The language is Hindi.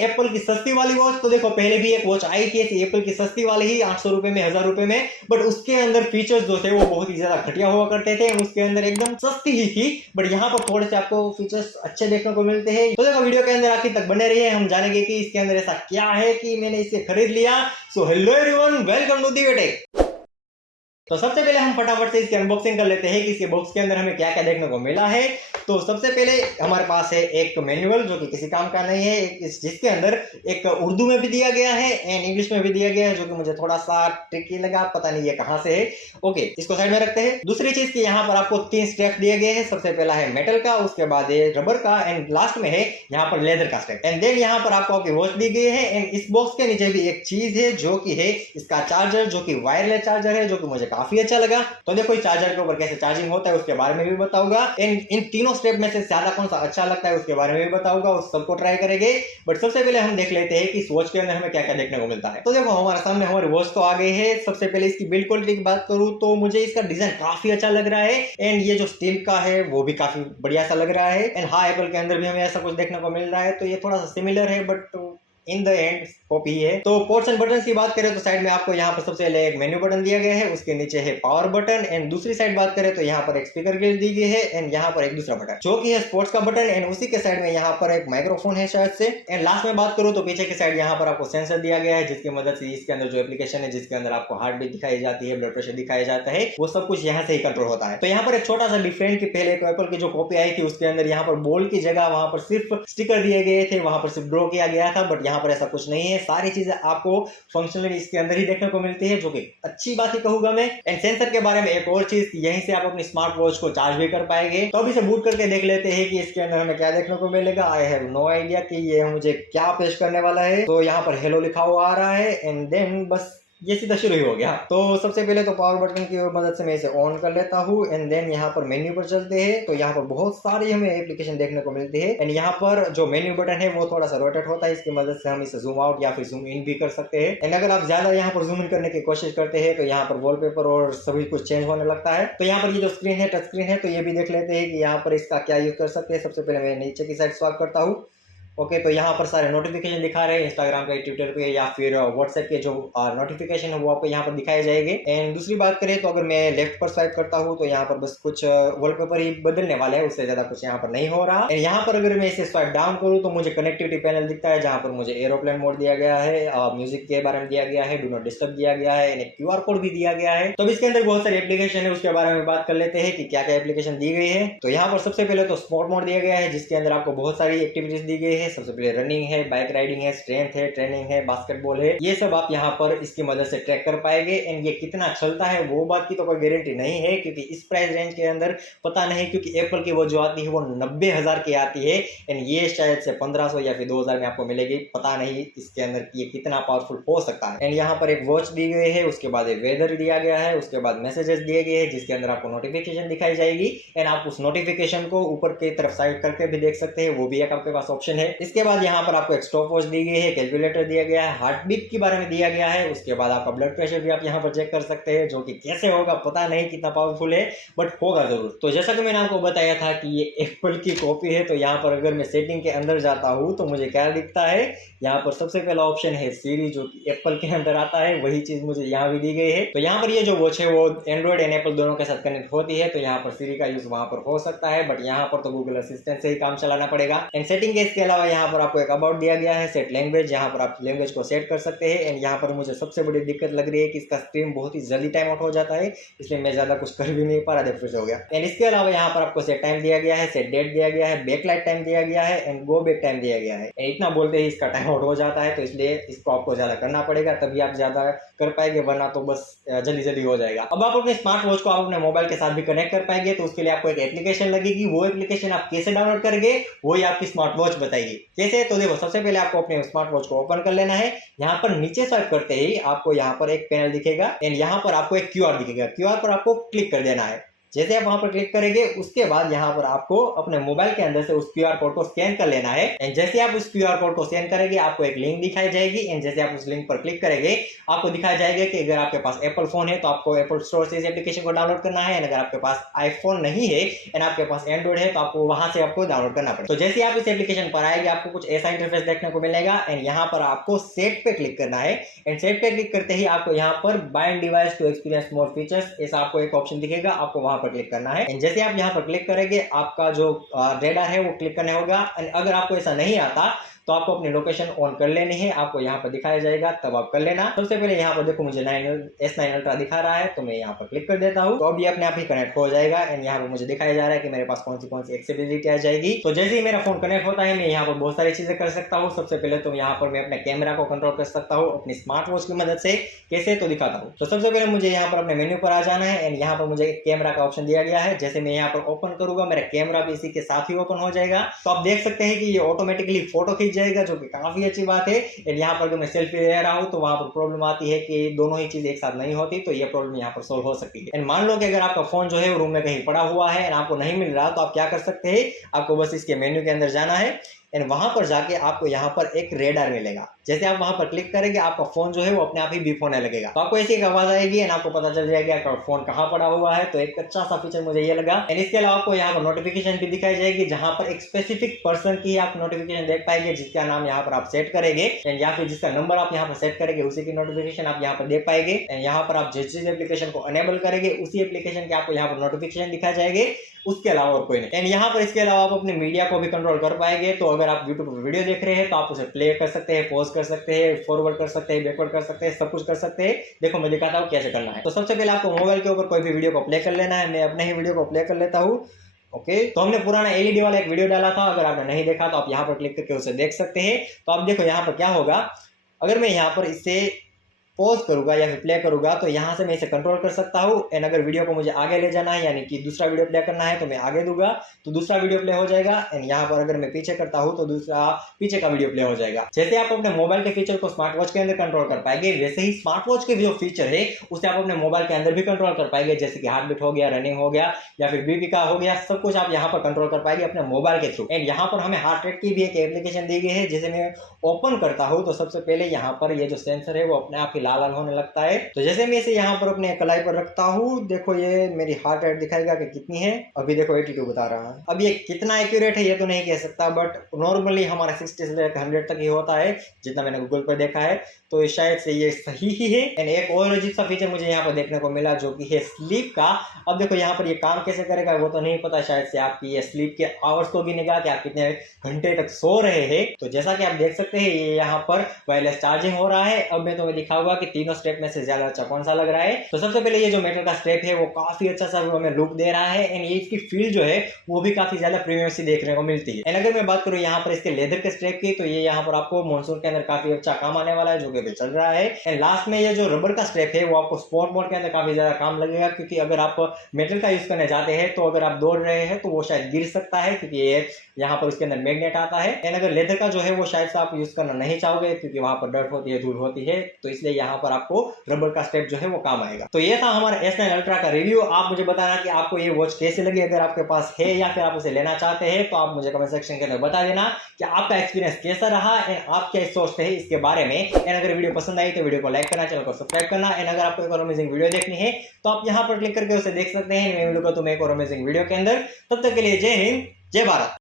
एप्पल की सस्ती वाली वॉच, तो देखो पहले भी एक वॉच आई थी ऐसी एप्पल की सस्ती वाली ही 800 रुपए में, 1000 रुपए में, बट उसके अंदर फीचर्स जो थे वो बहुत ही ज्यादा घटिया हुआ करते थे, उसके अंदर एकदम सस्ती ही थी, बट यहाँ पर थोड़े से आपको फीचर्स अच्छे देखने को मिलते हैं। तो देखो वीडियो के अंदर आखिर तक बने रहिए, हम जानेंगे कि इसके अंदर ऐसा क्या है कि मैंने इसे खरीद लिया। So hello everyone, welcome to the tech. तो सबसे पहले हम फटाफट से इसकी अनबॉक्सिंग कर लेते हैं कि इसके बॉक्स के अंदर हमें क्या क्या देखने को मिला है। तो सबसे पहले हमारे पास है एक मैनुअल जो कि किसी काम का नहीं है, जिसके अंदर एक उर्दू में भी दिया गया है एंड इंग्लिश में भी दिया गया है, जो कि मुझे थोड़ा सा ट्रिकी लगा, पता नहीं ये कहाँ से है। ओके, इसको साइड में रखते हैं। दूसरी चीज की यहाँ पर आपको 3 स्टेप दिए गए हैं। सबसे पहला है मेटल का, उसके बाद है रबर का एंड लास्ट में है यहाँ पर लेदर का स्टेप। एंड देन यहाँ पर आपको आपकी वॉच दी गई है एंड इस बॉक्स के नीचे भी एक चीज है जो कि है इसका चार्जर, जो कि वायरलेस चार्जर है, जो कि मुझे काफी अच्छा लगा। तो देखो इस चार्जर के ऊपर कैसे चार्जिंग होता है उसके बारे में भी बताऊंगा एंड इन तीनों स्टेप में से ज्यादा कौन सा अच्छा लगता है उसके बारे में भी बताऊंगा, उस सबको ट्राई करेंगे। बट सबसे पहले हम देख लेते हैं कि इस वॉच के अंदर हमें क्या क्या देखने को मिलता है। तो देखो हमारे सामने हमारी वॉच तो आ गई है। सबसे पहले इसकी बिल्ड क्वालिटी की बात करूं तो मुझे इसका डिजाइन काफी अच्छा लग रहा है एंड ये जो स्टील का है वो भी काफी बढ़िया सा लग रहा है एंड हाँ, एप्पल के अंदर भी हमें ऐसा कुछ देखने को मिल रहा है, तो ये थोड़ा सा सिमिलर है but in the end copy है। तो पोर्ट्स एंड बटन की बात करें तो साइड में आपको यहाँ पर सबसे पहले एक मेन्यू बटन दिया गया है, उसके नीचे है पावर बटन एंड दूसरी साइड बात करें तो यहाँ पर एक स्पीकर ग्रिल दी गई है एंड यहाँ पर एक दूसरा बटन जो कि है स्पोर्ट्स का बटन एंड उसी के साइड में यहाँ पर एक माइक्रोफोन है शायद से। एंड लास्ट में बात करूँ तो पीछे की साइड यहाँ पर आपको सेंसर दिया गया है, जिसकी मदद से इसके अंदर जो एप्लीकेशन है जिसके अंदर आपको हार्ट बीट दिखाई जाती है, ब्लड प्रेशर दिखाया जाता है, वो सब कुछ यहाँ से ही कंट्रोल होता है। तो यहाँ पर एक छोटा सा डिफरेंट की पहले एप्पल की जो कॉपी आई थी उसके अंदर यहाँ पर बोल्ड की जगह वहां पर सिर्फ स्टिकर दिए गए थे, वहां पर सिर्फ ड्रॉ किया गया था, बट यहाँ पर ऐसा कुछ नहीं है। सारी चीजें आपको फंक्शनली इसके अंदर ही देखने को मिलती है, जो कि अच्छी बात ही कहूंगा मैं। एंड सेंसर के बारे में एक और चीज, यहीं से आप अपनी स्मार्ट वॉच को चार्ज भी कर पाएंगे। तो अभी से बूट करके देख लेते हैं कि इसके अंदर हमें क्या देखने को मिलेगा। आई हैव नो आइडिया कि ये मुझे क्या पेश करने वाला है। तो यहाँ पर हेलो लिखा हुआ आ रहा है एंड देन बस ये सीधा शुरू ही हो गया। तो सबसे पहले तो पावर बटन की मदद से मैं इसे ऑन कर लेता हूँ एंड देन यहाँ पर मेन्यू पर चलते हैं। तो यहाँ पर बहुत सारी हमें एप्लीकेशन देखने को मिलती है एंड यहाँ पर जो मेन्यू बटन है वो थोड़ा सा रोटेट होता है, इसकी मदद से हम इसे जूम आउट या फिर जूम इन भी कर सकते हैं। एंड अगर आप ज्यादा यहाँ पर जूम इन करने की कोशिश करते हैं तो यहाँ पर वॉलपेपर और सभी कुछ चेंज होने लगता है। तो यहाँ पर ये जो स्क्रीन है टच स्क्रीन है, तो ये भी देख लेते हैं कि यहाँ पर इसका क्या यूज कर सकते हैं। सबसे पहले मैं नीचे की साइड स्वाइप करता हूँ। ओके, तो यहाँ पर सारे नोटिफिकेशन दिखा रहे हैं, इंस्टाग्राम पे, ट्विटर पे या फिर व्हाट्सएप के जो नोटिफिकेशन है वो आपको यहाँ पर दिखाए जाएंगे। एंड दूसरी बात करें तो अगर मैं लेफ्ट पर स्वाइप करता हूँ तो यहाँ पर बस कुछ वॉलपेपर ही बदलने वाले हैं, उससे ज्यादा कुछ यहाँ पर नहीं हो रहा। एंड यहाँ पर अगर मैं इसे स्वाइप डाउन करूँ तो मुझे कनेक्टिविटी पैनल दिखता है, जहाँ पर मुझे एरोप्लेन मोड दिया गया है, म्यूजिक के बारे में दिया गया है, डू नॉट डिस्टर्ब दिया गया है एंड QR कोड भी दिया गया है। तो इसके अंदर बहुत सारी एप्लीकेशन है, उसके बारे में बात कर लेते हैं कि क्या क्या एप्लीकेशन दी गई है। तो यहाँ पर सबसे पहले तो स्पोर्ट मोड दिया गया है, जिसके अंदर आपको बहुत सारी एक्टिविटीज दी गई है। सबसे पहले रनिंग है, बाइक राइडिंग है, स्ट्रेंथ है, ट्रेनिंग है, बास्केटबॉल है, ये सब आप यहाँ पर इसकी मदद से ट्रैक कर पाएंगे। एंड ये कितना चलता है वो बात की तो कोई गारंटी नहीं है, क्योंकि इस प्राइस रेंज के अंदर पता नहीं, क्योंकि एप्पल की वो जो आती है वो 90,000 की आती है एंड ये शायद से 1500 या फिर 2000 में आपको मिलेगी। पता नहीं इसके अंदर ये कितना पावरफुल हो सकता है। एंड यहाँ पर एक वॉच दी गई है, उसके बाद एक वेदर दिया गया है, उसके बाद मैसेजेस दिए गए हैं जिसके अंदर आपको नोटिफिकेशन दिखाई जाएगी एंड आप उस नोटिफिकेशन को ऊपर की तरफ साइड करके भी देख सकते हैं, वो भी एक आपके पास ऑप्शन है। इसके बाद यहाँ पर आपको एक स्टॉप वॉच दी गई है, कैलकुलेटर दिया गया है, हार्ट बीट के बारे में दिया गया है, उसके बाद आपका ब्लड प्रेशर भी आप यहाँ पर चेक कर सकते हैं, जो कि कैसे होगा पता नहीं कितना पावरफुल है, बट होगा जरूर। तो जैसा कि मैंने आपको बताया था कि ये एप्पल की कॉपी है, तो यहाँ पर अगर मैं सेटिंग के अंदर जाता हूँ तो मुझे क्या दिखता है, यहाँ पर सबसे पहला ऑप्शन है सीरी, जो कि एप्पल के अंदर आता है, वही चीज मुझे यहाँ भी दी गई है। तो यहाँ पर ये जो वॉच है वो एंड्रॉइड एंड एप्पल दोनों के साथ कनेक्ट होती है, तो यहाँ पर सीरी का यूज वहां पर हो सकता है, बट यहाँ पर तो गूगल असिस्टेंट से ही काम चलाना पड़ेगा। एंड सेटिंग के इसके अलावा यहाँ पर आपको एक अबाउट दिया गया है, सेट लैंग्वेज, यहाँ पर आप लैंग्वेज को सेट कर सकते हैं। एंड यहाँ पर मुझे सबसे बड़ी दिक्कत लग रही है कि इसका स्क्रीन बहुत ही जल्दी टाइम आउट हो जाता है, इसलिए मैं ज्यादा कुछ कर भी नहीं पा रहा, देखो फिर से हो गया। एंड इसके अलावा यहाँ पर आपको सेट टाइम दिया गया है, सेट डेट दिया गया है, बैक लाइट टाइम दिया गया है एंड गो बैक टाइम दिया गया है। इतना बोलते ही इसका टाइम आउट हो जाता है, तो इसलिए इसको आपको ज्यादा करना पड़ेगा, तभी आप ज्यादा कर पाएंगे, वरना तो बस जल्दी जल्दी हो जाएगा। अब आप अपने स्मार्ट वॉच को आप अपने मोबाइल के साथ भी कनेक्ट कर पाएंगे, तो उसके लिए आपको एक एप्लीकेशन लगेगी, वो एप्लीकेशन आप कैसे डाउनलोड करेंगे वो ही आपकी स्मार्ट वॉच बताएगी। कैसे, तो देखो सबसे पहले आपको अपने स्मार्ट वॉच को ओपन कर लेना है। यहाँ पर नीचे स्वाइप करते ही आपको यहाँ पर एक पैनल दिखेगा एंड यहाँ पर आपको एक QR दिखेगा, QR पर आपको क्लिक कर देना है। जैसे आप वहां पर क्लिक करेंगे उसके बाद यहाँ पर आपको अपने मोबाइल के अंदर से उस क्यूआर कोड को स्कैन कर लेना है। एंड जैसे आप उस क्यूआर कोड को स्कैन करेंगे आपको एक लिंक दिखाई जाएगी। एंड जैसे आप उस लिंक पर क्लिक करेंगे आपको दिखाया जाएगा कि अगर आपके पास एप्पल फोन है तो आपको एप्पल स्टोर से इस एप्लीकेशन को डाउनलोड करना है। एंड अगर आपके पास आईफोन नहीं है एंड आपके पास एंड्रॉइड है तो आपको वहां से आपको डाउनलोड करना पड़ेगा। तो जैसे आप इस एप्लीकेशन पर आएंगे आपको कुछ ऐसा इंटरफेस देखने को मिलेगा। एंड यहाँ पर आपको सेट पे क्लिक करना है। एंड सेट पे क्लिक करते ही आपको यहाँ पर bind device to experience more features ऐसा आपको एक ऑप्शन दिखेगा, आपको वहां पर क्लिक करना है। जैसे आप यहाँ पर क्लिक करेंगे आपका जो रेडार है वो क्लिक करने होगा। अगर आपको ऐसा नहीं आता तो आपको अपनी लोकेशन ऑन कर लेनी है, आपको यहाँ पर दिखाया जाएगा तब आप कर लेना। सबसे पहले यहाँ पर देखो मुझे S9 अल्ट्रा दिखा रहा है तो मैं यहाँ पर क्लिक कर देता हूँ। तो अभी अपने आप ही कनेक्ट हो जाएगा। एंड यहाँ पर मुझे दिखाया जा रहा है कि मेरे पास कौन सी एक्सेसिबिलिटी आ जाएगी। तो जैसे ही मेरा फोन कनेक्ट होता है मैं यहाँ पर बहुत सारी चीजें कर सकता हूँ। सबसे पहले तो यहाँ पर मैं अपने कैमरा को कंट्रोल कर सकता हूँ अपनी स्मार्ट वॉच की मदद से। कैसे तो दिखाता हूँ। तो सबसे पहले मुझे यहाँ पर अपने मेन्यू पर आ जाना है। एंड यहाँ पर मुझे कैमरा का ऑप्शन दिया गया है। जैसे मैं यहाँ पर ओपन करूंगा मेरा कैमरा भी इसी के साथ ही ओपन हो जाएगा। तो आप देख सकते हैं कि ये ऑटोमेटिकली फोटो खींच जाएगा जो कि काफी अच्छी बात है। यहाँ पर अगर मैं सेल्फी ले रहा हूँ तो वहां पर प्रॉब्लम आती है कि दोनों ही चीज एक साथ नहीं होती, तो ये प्रॉब्लम यहाँ पर सोल्व हो सकती है। मान लो कि अगर आपका फोन जो है रूम में कहीं पड़ा हुआ है एंड आपको नहीं मिल रहा तो आप क्या कर सकते हैं, आपको बस इसके मेन्यू के अंदर जाना है। एंड वहां पर जाके आपको यहाँ पर एक रेडार मिलेगा। जैसे आप वहां पर क्लिक करेंगे आपका फोन जो है वो अपने आप ही बीप होने लगेगा। तो आपको ऐसी एक आवाज आएगी एंड आपको पता चल जाएगा कि फोन कहाँ पड़ा हुआ है। तो एक अच्छा सा फीचर मुझे ये लगा। एंड इसके अलावा आपको यहाँ पर नोटिफिकेशन भी दिखाई जाएगी जहां पर एक स्पेसिफिक पर्सन की आप नोटिफिकेशन देख पाएंगे जिसका नाम यहाँ पर आप सेट करेंगे एंड या फिर जिसका नंबर आप यहाँ पर सेट करेंगे उसी की नोटिफिकेशन आप यहाँ पर देख पाएंगे। एंड यहाँ पर आप जिस एप्लीकेशन को अनेबल करेंगे उसी एप्लीकेशन के आपको यहाँ पर नोटिफिकेशन दिखाई जाएंगे, उसके अलावा और कोई नहीं। एंड यहाँ पर इसके अलावा आप अपने मीडिया को भी कंट्रोल कर पाएंगे। तो अगर आप यूट्यूब पर वीडियो देख रहे हैं तो आप उसे प्ले कर सकते हैं, पॉज कर सकते हैं, फॉरवर्ड कर सकते हैं, बैकवर्ड कर सकते हैं, सब कुछ कर सकते हैं। देखो मैं दिखाता हूँ कैसे करना है। तो सबसे पहले आपको मोबाइल के ऊपर कोई भी वीडियो को प्ले कर लेना है। मैं अपने ही वीडियो को प्ले कर लेता हूँ। ओके, तो हमने पुराना एलईडी वाला एक वीडियो डाला था, अगर आपने नहीं देखा तो आप यहाँ पर क्लिक करके उसे देख सकते हैं। तो आप देखो यहाँ पर क्या होगा, अगर मैं यहाँ पर इसे पॉज करूंगा या फिर प्ले करूंगा तो यहाँ से मैं इसे कंट्रोल कर सकता हूँ। एंड अगर वीडियो को मुझे आगे ले जाना है यानी कि दूसरा वीडियो प्ले करना है तो मैं आगे दूंगा तो दूसरा वीडियो प्ले हो जाएगा। एंड यहाँ पर अगर मैं पीछे करता हूँ तो दूसरा पीछे का वीडियो प्ले हो जाएगा। जैसे आप अपने मोबाइल के फीचर को स्मार्ट वॉच के अंदर कंट्रोल कर पाएंगे वैसे ही स्मार्ट वॉच के जो फीचर है उसे आप अपने मोबाइल के अंदर भी कंट्रोल कर पाएंगे। जैसे कि हार्ट बीट हो गया, रनिंग हो गया या फिर बीपी का हो गया, सब कुछ आप यहाँ पर कंट्रोल कर पाएंगे अपने मोबाइल के थ्रू। एंड यहाँ पर हमें हार्ट रेट की भी एक एप्लीकेशन दी गई है। जैसे मैं ओपन करता हूँ तो सबसे पहले यहाँ पर ये जो सेंसर है वो अपने आप ही लाल लाल होने लगता है। तो जैसे मैं इसे यहाँ पर अपने कलाई पर रखता हूँ, देखो ये मेरी हार्ट रेट दिखाएगा कि कितनी है। अभी देखो 82 बता रहा है। अब ये कितना एक्यूरेट है ये तो नहीं कह सकता, बट नॉर्मली हमारा 60 से लेकर 100 तक ही होता है जितना मैंने गूगल पर देखा है। तो शायद से ये सही ही है। एंड एक और अजीब सा फीचर मुझे यहाँ पर देखने को मिला जो कि है स्लीप का। अब देखो यहाँ पर ये काम कैसे करेगा वो तो नहीं पता, शायद से आपकी ये स्लीप के आवर्स को गिनेगा कि आप कितने घंटे तक सो रहे हैं। तो जैसा कि आप देख सकते हैं ये यहाँ पर वायरलेस चार्जिंग हो रहा है। अब मैं तुम्हें दिखाऊंगा कि तीनों स्टेप में से ज्यादा अच्छा कौन सा लग रहा है। तो सबसे पहले ये जो मेटल का स्टेप है वो काफी अच्छा सा हमें लुक दे रहा है। एंड ये इसकी फील जो है वो भी काफी ज्यादा प्रीमियम सी देखने को मिलती है। एंड अगर मैं बात करूँ यहाँ पर इसके लेदर के स्टेप की तो ये यहाँ पर आपको मानसून के अंदर काफी अच्छा काम आने वाला है जो कि चल रहा है। एंड लास्ट में ये जो रबर का स्टेप है वो आपको स्पोर्ट मोड के अंदर काफी ज्यादा काम लगेगा, क्योंकि अगर आप मेटल का यूज करने जाते हैं तो अगर आप दौड़ रहे हैं तो वो शायद गिर सकता है क्योंकि ये यहाँ पर उसके अंदर मैग्नेट आता है। एंड अगर लेदर का जो है वो शायद से आप यूज करना नहीं चाहोगे क्योंकि वहां पर डर्ट होती है, धूल होती है, तो इसलिए यहाँ पर आपको रबर का स्टेप जो है वो काम आएगा। तो ये था हमारा S9 अल्ट्रा का रिव्यू। आप मुझे बताना कि आपको ये वॉच कैसी लगी, अगर आपके पास है या फिर आप उसे लेना चाहते हैं तो आप मुझे कमेंट सेक्शन के अंदर बता देना कि आपका एक्सपीरियंस कैसा रहा एंड आप क्या सोचते हैं इसके बारे में। एंड अगर वीडियो पसंद आई तो वीडियो को लाइक करना, चैनल को सब्सक्राइब करना। एंड अगर आपको एक और अमेजिंग वीडियो देखनी है तो आप यहाँ पर क्लिक करके उसे देख सकते हैं। मैं मिलूंगा तुम्हें एक और अमेजिंग वीडियो के अंदर। तब तक के लिए जय हिंद, जय भारत।